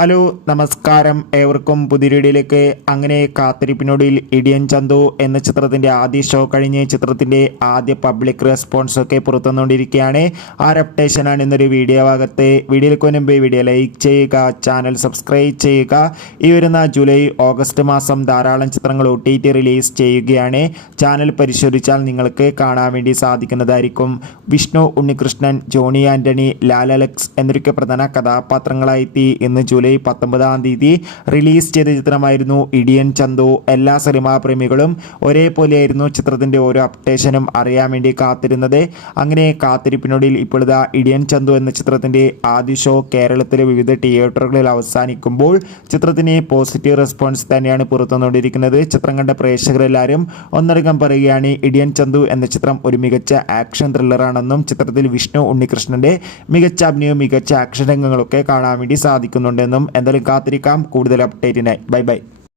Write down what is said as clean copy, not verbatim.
Hello നമസ്കാരം, ഏവർക്കും പുതിയ വീഡിയോയിലേക്ക്. അങ്ങനെ കാത്തിരിപ്പിനൊടുവിൽ ഇടിയൻ ചന്തു എന്ന ചിത്രത്തിൻ്റെ ആദ്യ ഷോ കഴിഞ്ഞ് ചിത്രത്തിൻ്റെ ആദ്യ പബ്ലിക് റെസ്പോൺസ് ഒക്കെ പുറത്തുവന്നുകൊണ്ടിരിക്കുകയാണ്. ആ അപ്ഡേഷനാണ് ഇന്നൊരു വീഡിയോ ഭാഗത്ത്. വീഡിയോയിലേക്ക് മുൻപ് വീഡിയോ ലൈക്ക് ചെയ്യുക, ചാനൽ സബ്സ്ക്രൈബ് ചെയ്യുക. ഈ വരുന്ന ജൂലൈ ഓഗസ്റ്റ് മാസം ധാരാളം ചിത്രങ്ങൾ OTT റിലീസ് ചെയ്യുകയാണ്. ചാനൽ പരിശോധിച്ചാൽ നിങ്ങൾക്ക് കാണാൻ വേണ്ടി സാധിക്കുന്നതായിരിക്കും. വിഷ്ണു ഉണ്ണികൃഷ്ണൻ, ജോണി ആൻ്റണി, ലാൽ അലക്സ് എന്നൊക്കെ പ്രധാന കഥാപാത്രങ്ങളായെത്തി ഇന്ന് ജൂലൈ 19 റിലീസ് ചെയ്ത ചിത്രമായിരുന്നു ഇടിയൻ ചന്തു. എല്ലാ സിനിമാ പ്രേമികളും ഒരേപോലെയായിരുന്നു ചിത്രത്തിൻ്റെ ഓരോ അപ്ഡേഷനും അറിയാൻ വേണ്ടി കാത്തിരുന്നത്. അങ്ങനെ കാത്തിരിപ്പിനൊടുവിൽ ഇപ്പോൾ ഇതാ ഇടിയൻ ചന്തു എന്ന ചിത്രത്തിൻ്റെ ആദ്യ ഷോ കേരളത്തിലെ വിവിധ തിയേറ്ററുകളിൽ അവസാനിക്കുമ്പോൾ ചിത്രത്തിന് പോസിറ്റീവ് റെസ്പോൺസ് തന്നെയാണ് പുറത്തുവന്നുകൊണ്ടിരിക്കുന്നത്. ചിത്രം കണ്ട പ്രേക്ഷകരെല്ലാവരും ഒന്നടങ്കം പറയുകയാണ് ഇടിയൻ ചന്തു എന്ന ചിത്രം ഒരു മികച്ച ആക്ഷൻ ത്രില്ലറാണെന്നും ചിത്രത്തിൽ വിഷ്ണു ഉണ്ണികൃഷ്ണൻ്റെ മികച്ച അഭിനയവും മികച്ച ആക്ഷൻ രംഗങ്ങളൊക്കെ കാണാൻ വേണ്ടി സാധിക്കുന്നുണ്ടെന്നും. എന്തായാലും കാത്തിരിക്കാം കൂടുതൽ അപ്ഡേറ്റിനായി. Bye bye.